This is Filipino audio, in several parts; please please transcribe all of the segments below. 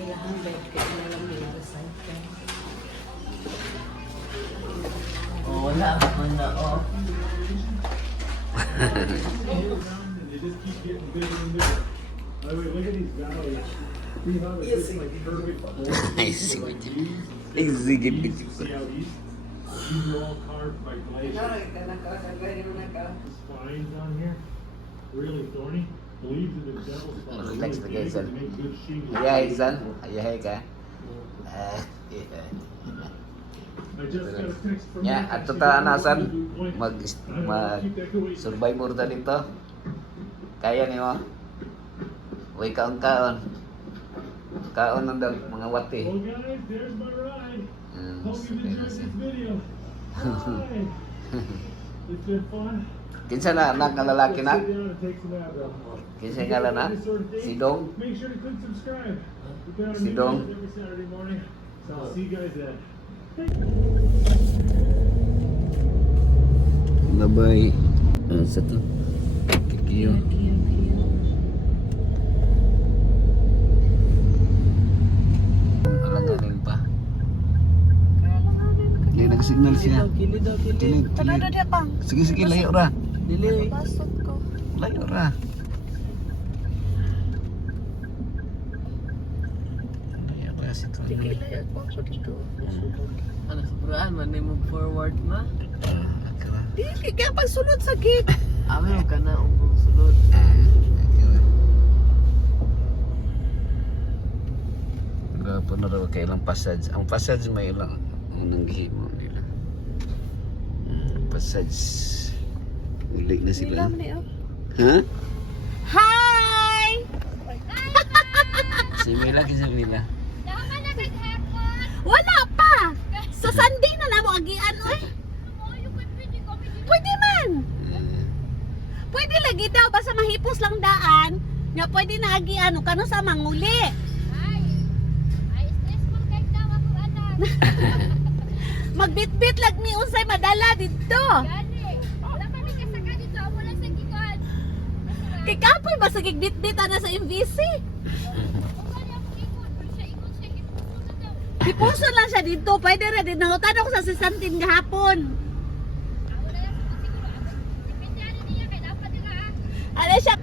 Kailangan bed ka na lang recycle. Oh, wala ako na, oh. Sige. Spines on here, really thorny. Believes in the devil's spine. Relax na kayo, son. Make good shingles. Ayahay, son. Ayahay ka. I just got a text from Ya, him. ato ta na, son. Mag-survive mo rin dito. Kaya niyo, ha? Uy, kaon-kaon. Kaon ng mga wati. Well, guys, there's my ride. Hope you've Sakay na enjoyed siya. this video. Hi. It's been fun. Kinsa na anak na lalaki na? Sit down and take some abs. Kinsa nga na? Si Dong? Make sure to click subscribe. We got our Si new Dong? videos every Saturday morning. So I'll see you guys then. Labay. Sa to? Kikiyo. Alanganin pa. Kaya nag-signal siya. Kilid. Kilid. Tanado dia pang. Sige, layo ra. Dili. Pasok ko. Layo ra. Layo ra si to. Dili ako dito. Ano, sobraan man, may move forward ma. Akara. Dili kaya pagsunod sa gate. Ame mo ka na, umbong sulod. Gapon na raw kay ilang passage. Ang passage may ilang unang gihimo nila. Passage. Uli na sila. Ha? Hi! Si Mila, kinsa Mila? Wala pa! Sa Sunday na namo agian oy. Pwede man. Pwede lagi daw basta mahipos lang daan. Nga pwede na agian o kano sa manguli. Magbitbit lag ni unsay madala dito. Kay kapoy ba sa gigbitbit ana sa MVC? Dipuso lang siya dito. Pwede rin din. Nangutan ako sa sisantin gahapon. Ano siya?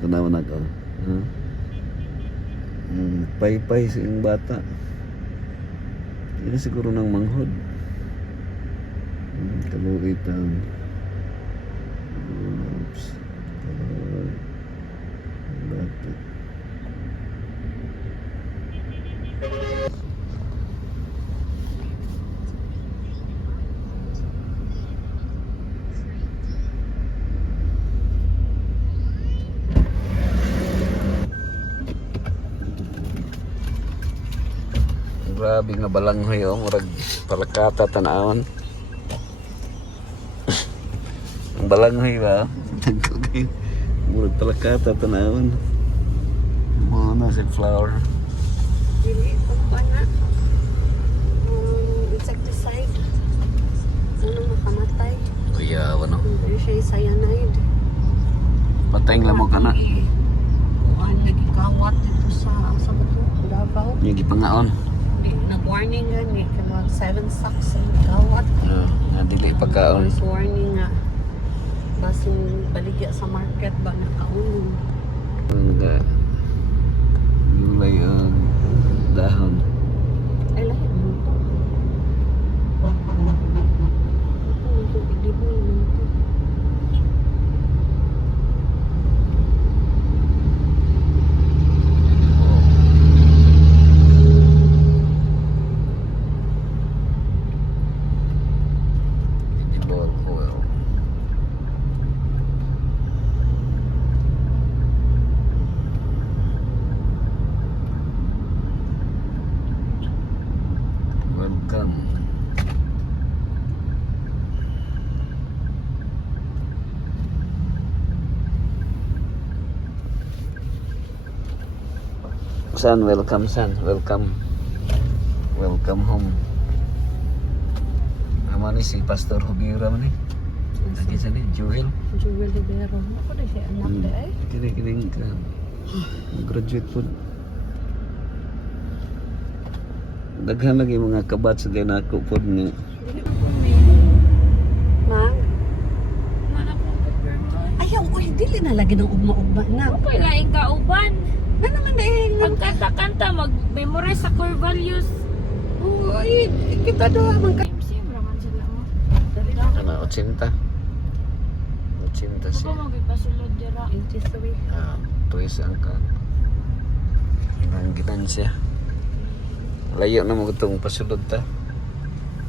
Tanaw na ka. Ha? Pay-pay sa iyong bata. Yan siguro ng manghod. Kaluitan. Oops. Bata. Grabe nga balanghoy oh, murag palakata tanawon. Ang balanghoy ba? Murag palakata tanawon. Mga na sa flower. Dili, pagpana. Insecticide. Ano makamatay? Kuya, ano? Hindi siya cyanide. Patay lang mo ka na. Kuhaan lagi kawat dito sa bato. Davao. Yung gipangaon. Nag-warning nga ni. Kalawag 7 sacks ang kawat. Nga dili pagkaon. First warning nga. Basing baligya sa market ba nakaon. Nga. Gulay ang dahon. Ay lahi mo to. Ito tubig mo to. Edible oil. Welcome. San, welcome san, welcome. Welcome home. Amo ni si Pastor Hubira man ni. Lagi sa ni Joel. Jewel Libero. Ako na siya anak na eh. Kini ka. Graduate po. Daghan lagi mga kabat sa gina ko po nga. Mang, Mana ko peppermint. ayaw, uy, dili na lagi ng ugma-ugma na. Okay, laing kauban. Na naman eh. Pagkanta-kanta, mag-memorize sa core values. Uy, kita doon man ka. Same raman sila mo. Ano 80. 80 Ako siya. magipasulod dira. 83. Ah, tuwis ang ka. Inang siya. Layo na mo itong pasulod ta.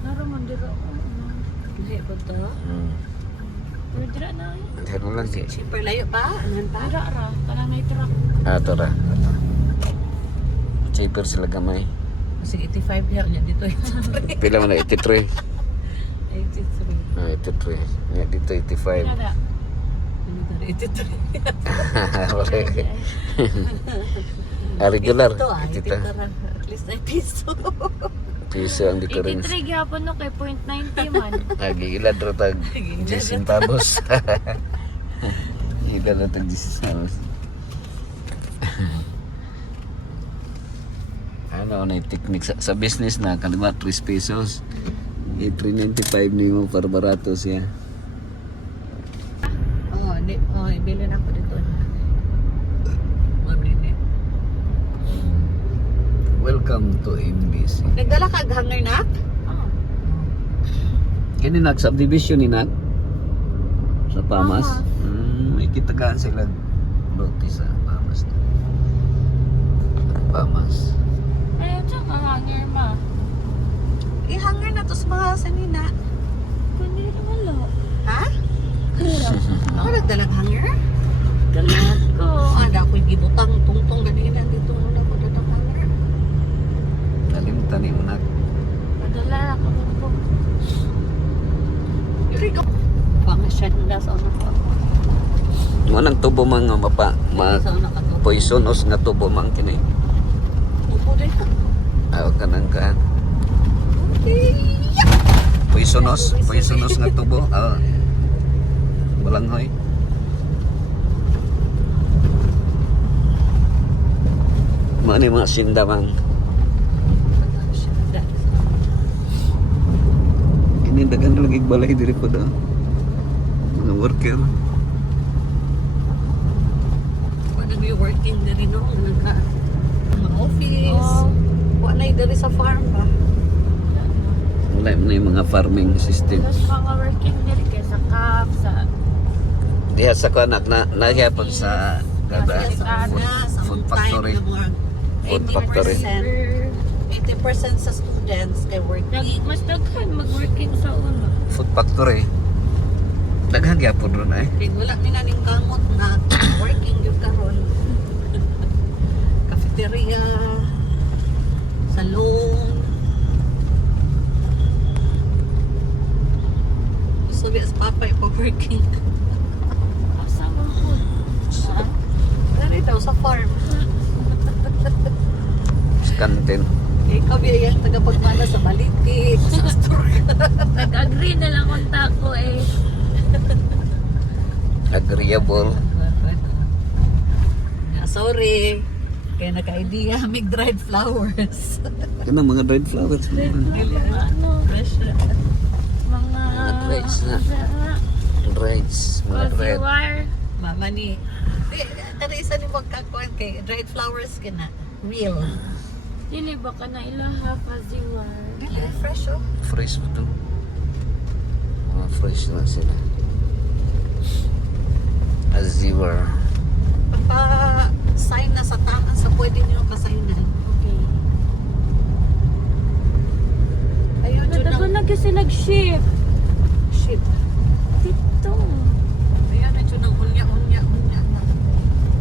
Naraman dira. Lahi ba to? Pero dira na eh. Ano lang siya. Super layo pa? Anan pa? Dira ra. Kanang may truck. Ah, ito ra. Ito. Cheaper sila gamay. Kasi 85 niya. Niya dito 83. Pila man na 83. 83. Ah, 83. Nga dito 85. Dira. Ano na 83? Wala. Ah, regular. Ito ah, Ito. at least ay piso. Piso ang difference. 83 gyapon no kay 0.90 man. Gilad ra tag 10 centavos. Gilad ra tag 10 centavos. Ano na yung technique sa business na kalima 3 pesos. 3.95 ni mo para barato siya. Oh, ibili na ako dito. Mabili. Welcome to MBC. Nagdala ka hanger na? Oh. Kini nag subdivision ni nak sa Pamas. Pamas. May kitagaan sila lote sa Pamas. Pamas. Ayun siya nga hanger ma. I-hanger na to sa mga sanina. Kundi naman lo. Ha? Ako nagdalang hanger? Dalat ko. Ada ako'y gibutang tungtong ganina dito. Wala ko dalang hanger. Kalimutan ni mo nak. Padala ako po. Yuri ko. Pangasyan na sa una ko. Mo nang tubo mga mapa ma Sa una ka to. poisonous nga tubo man kini. Upo din ka. Aw kanang kan. Iya! Poisonous nga tubo. Ah. Balanghoy. Mani mga sindamang. Ini dagan lagi balay diri po daw. Mga worker. Wala na yung working na rin no? Nagka mga office. Oh. Wala na yung sa farm ba? Wala mo na yung mga farming system. Tapos mga working din kay sa CAF, sa Diha sa ko anak na naghapon sa kada Sa una, sa food mga factory. time na mga Food factory. 80% sa students kay working. Mas daghan mag-working sa uno. Food factory. Daghan gyapon ron ay. Kaya wala minaning kamot na working yung karon. Cafeteria, salon. Sabi as papa ipa-working. Asa mo food? Ha? Dari daw sa farm. Sa kantin. Ikaw yung tagapagmana sa Balitik, sa store. Nag-agree na lang unta ko eh. Agreeable. Sorry. Kaya naka-idea, make dried flowers. Kana mga dried flowers. Mga ano, Fresh. mga drieds na. Drieds. Mga cozy dried. wire. Mama ni. Ano isa ni magkakuan kay dried flowers kina. Real. Dili ba ka na ilaha cozy wire? Dili, fresh oh. Fresh mo to. Mga fresh na sila. Aziwer. Pagpa-sign na sa tama sa pwede nyo kasainan. Okay. Ayun yun Nadago ang na kasi nag-ship. ship. Dito. Ayun yun ang unya.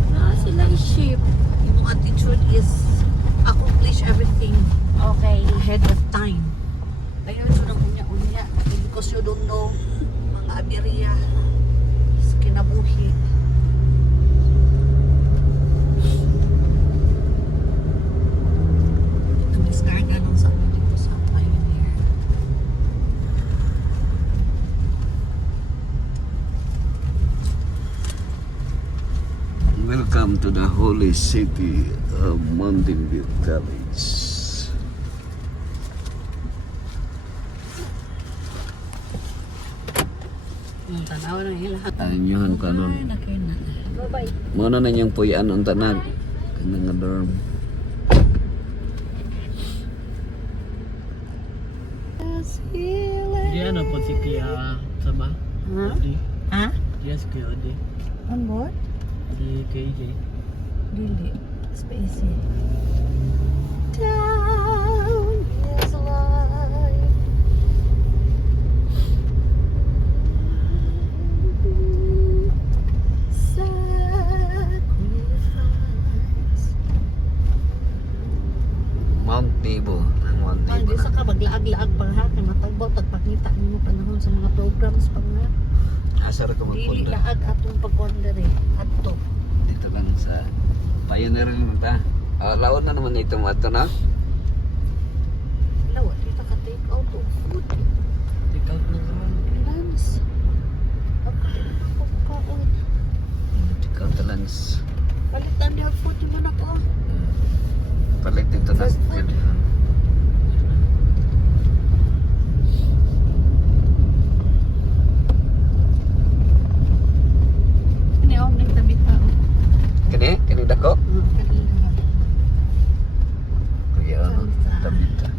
Na sila i-ship. Yung attitude is accomplish everything Okay. ahead of time. Ayun yun ang unya. Because you don't know mga aberya sa kinabuhi. Welcome to the holy city of Mountain View College. Ang tanaw ng ilahan. Ayun kanon. Nakina. Bye-bye. Muna na niyang puyan ang tanag. Kanya nga dorm. Di ano po si Kia sama? Ha? Di. Ha? Yes, Kia Odi. On board? Di KJ. Dili. Spacey. Down is life. Sacrifice. Mount Nebo. Ang Mount Ay, Nebo. di sa ka maglaag-laag pa ha. Kaya matagbaw, tagpakita mo panahon sa mga programs pa nga. Asar ko Dili magpunta. laag atong pag-wonder eh. Ato. Dito lang sa Pioneer naman ta. Laon na naman ito mo ato na. Lawa, kita ka take out of food. Take out na naman. Lance. Ako din ako kaon. Ikaw talans. Palitan niya food yung anak ko. Palit dito na. Fast food. Ini om ning tabi pa. Kani? Kani dako? Kanina. Kuya ano? Tabita.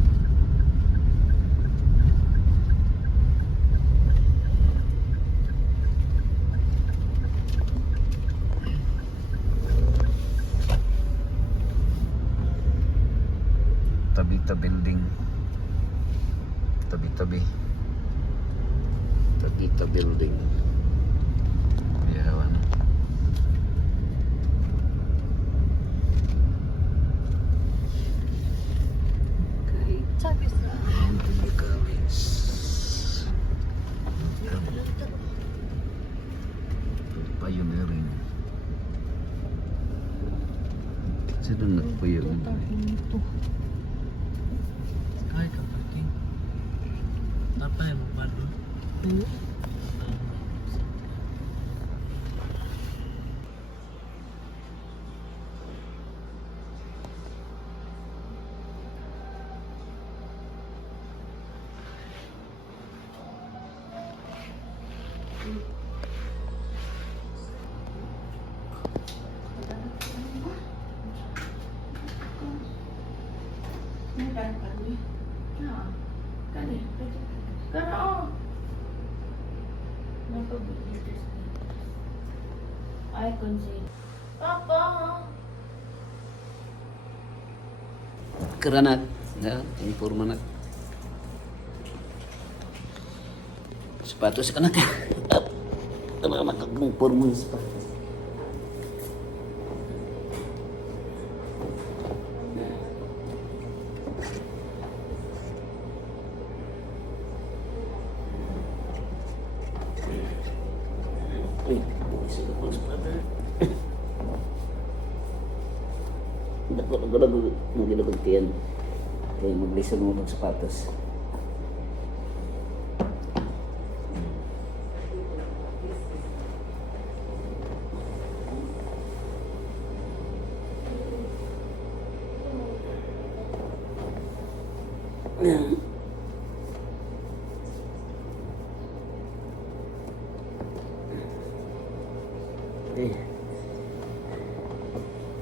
Tabita building. Tabi-tabi. Tabita building. Yawan. Kahit sabi sa College. Pioneering. Sino nagpuyong? ito. Kahit kapatid. Napay mo pa doon. I consider. Papa! Keranat. Ya, informanat. Sepatu sekarang kan. Anak-anak informan sepatu. Ako magilabagtiyan. Kaya maglisag mo ng sapatos.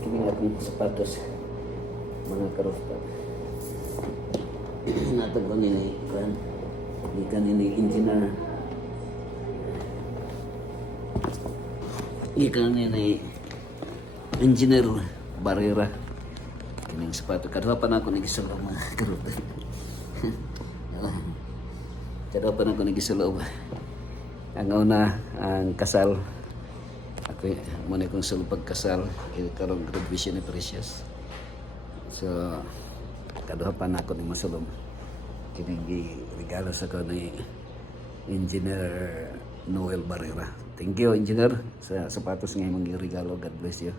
Kini akong sapatos. Mga karofta. Natag ko nila ikan. Ikan ini engineer. Ikan ini engineer Barrera. Kining sapato. Kadwa pa na ako nagisalo mga karofta. Kadwa pa na ako nagisalo. Ang una, ang kasal. Ako muna kong salo pagkasal. Karong graduation ni Precious. So, kaduha pa na ako ni Masulong. Kining regalo sa ko ni Engineer Noel Barrera. Thank you, Engineer, sa sapatos nga imong regalo. God bless you.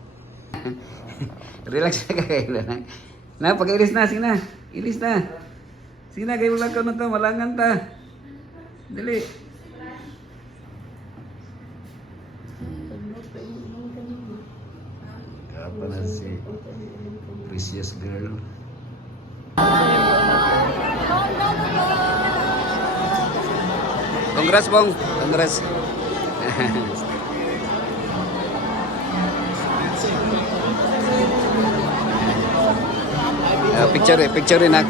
Relax na kayo. Na, pag-ilis na, sige na. Ilis na. Sige na, kayo lang ka na to. Malangan ta. Dali. para si Precious Girl. Congrats, Bong. Congrats. Picture rin nak.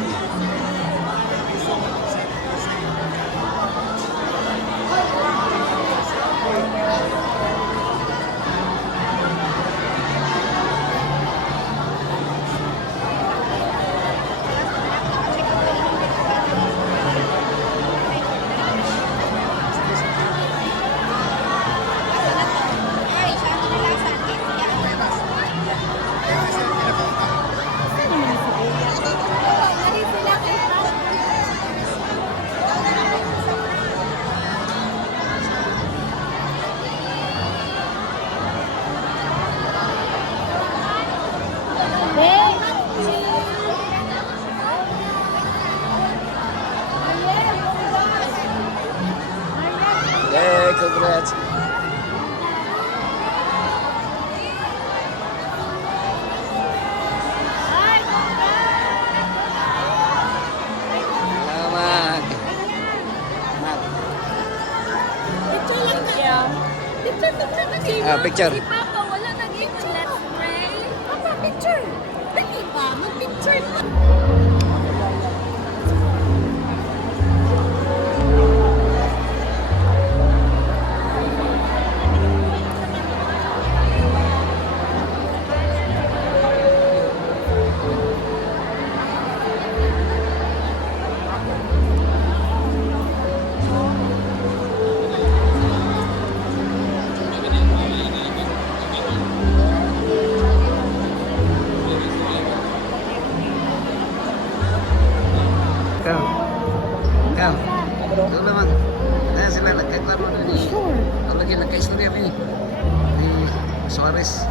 Yay, congrats. Selamat. Picture. Si Papa, wala naging let's pray. Papa, picture. Dali ba? Mag-picture pa. Kau. Doon naman. Ayan sila, nagkaklaro na ni. Ang lagi nagka-istorya ni. Ni Suarez.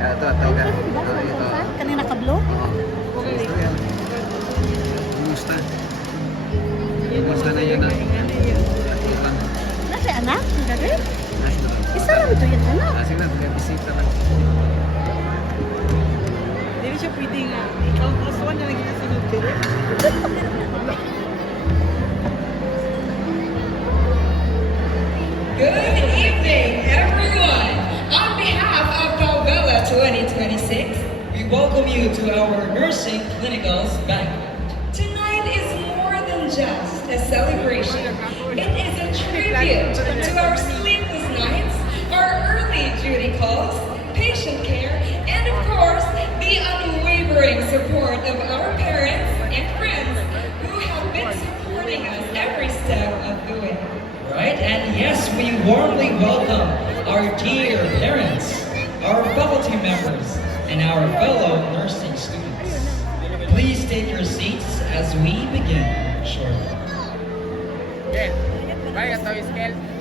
Ito, ka. Ito. Kanina kablo? Oo. Istorya. Kumusta? Kumusta na yun? Nasa anak? Gari? Nasa Isa lang ito yung anak. sila, nagka-bisita lang. Hindi siya pwede nga. Ikaw, aswan na lang ginasunod ko. Good evening, everyone. On behalf of Calvella 2026, we welcome you to our Nursing Clinicals Banquet. Tonight is more than just a celebration. It is a tribute to our sleepless nights, our early duty calls, patient care, and of course, the unwavering support of our parents and friends who have been supporting us every step of the way. Right? And yes, we warmly welcome our dear parents, our faculty members, and our fellow nursing students. Please take your seats as we begin shortly. Ay, ito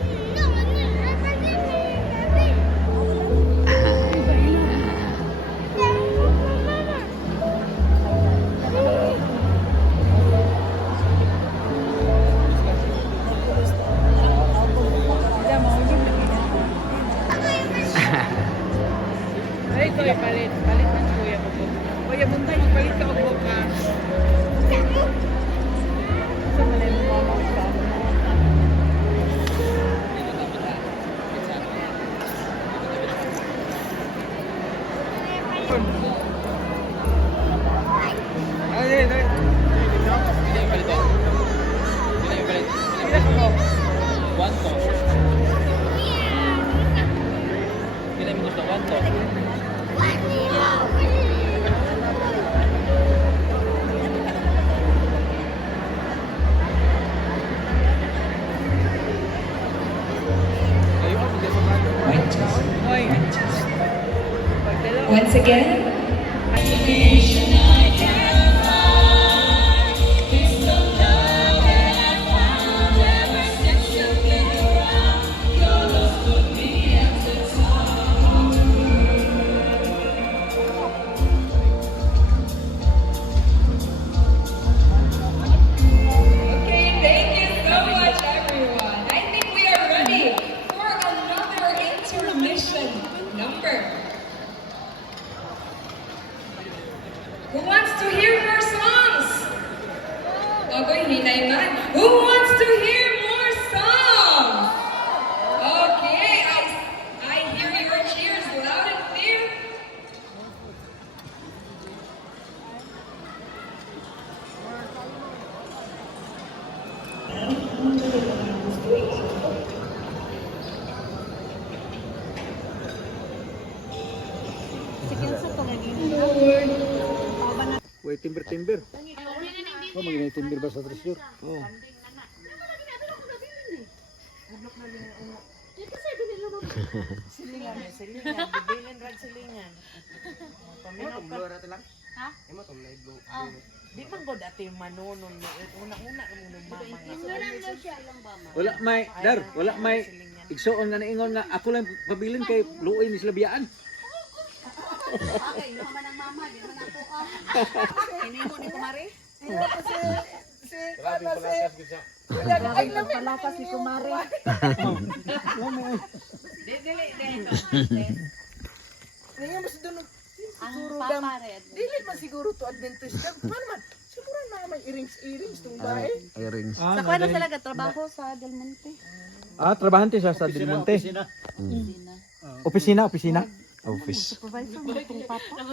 ay palit. Palit ng kuya ko. Kuya, buntay, magpalit ka og buka. Sa malay mo mama ka. Once again, okay, thank you so much, everyone. I think we are ready for another intermission number. Who wants to hear more songs? Okay, hinay man. Who wants to hear more songs? Okay, I hear your cheers loud and clear. Uy, timber. Oh, magiging timber ba sa treasure? Oo. Silingan, bibilin rag silingan. Paminaw ka. Ha? Di man god ati manunon mo. Una-una mo nung mama nga. Wala may igsoon nga naingon nga ako lang pabilin kay luoy ni Slabiyaan. Okay, mama ng mama, di man ako. Hindi mo ni kumare? Ay, palakas ni kumare. Ngayon mas doon Ang papa red. dili man siguro to Adventist. Paano man? Siguro na may earrings tong bae. Earrings. Sa kuha na sila trabaho sa Del Monte. Trabahante siya sa Del Monte. Opisina. Office. Supervisor mo itong papa.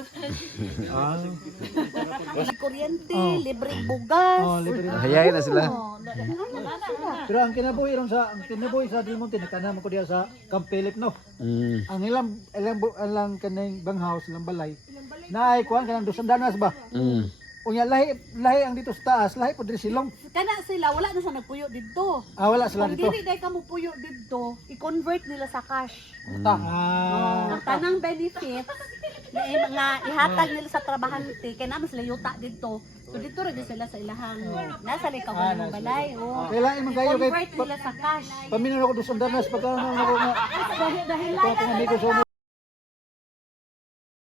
Ah. Libre kuryente, libre bugas. Libre na. Hayain na sila. Pero ang kinabuhi sa Del Monte nakana ko diya sa Camp Philip no. Ang ilang kanang banghouse, ilang balay. Naay kuan kanang 200 danas ba? Unya lahi ang dito sa taas, lahi po diri silong. Kana sila, wala na sa nagpuyo dito. Wala sila Kung dito. dili dahil ka mo puyo dito, i-convert nila sa cash. Ah. Ang tanang benefit na mga ihatag nila sa trabahante, kaya naman sila yuta dito. So dito rin sila sa ilahang nasa likawan ng balay. Kailangan man kayo kay I-convert nila sa cash. paminaw ako 200 danas pagka ano ako nga. Dahil Ito ang amigo sa mo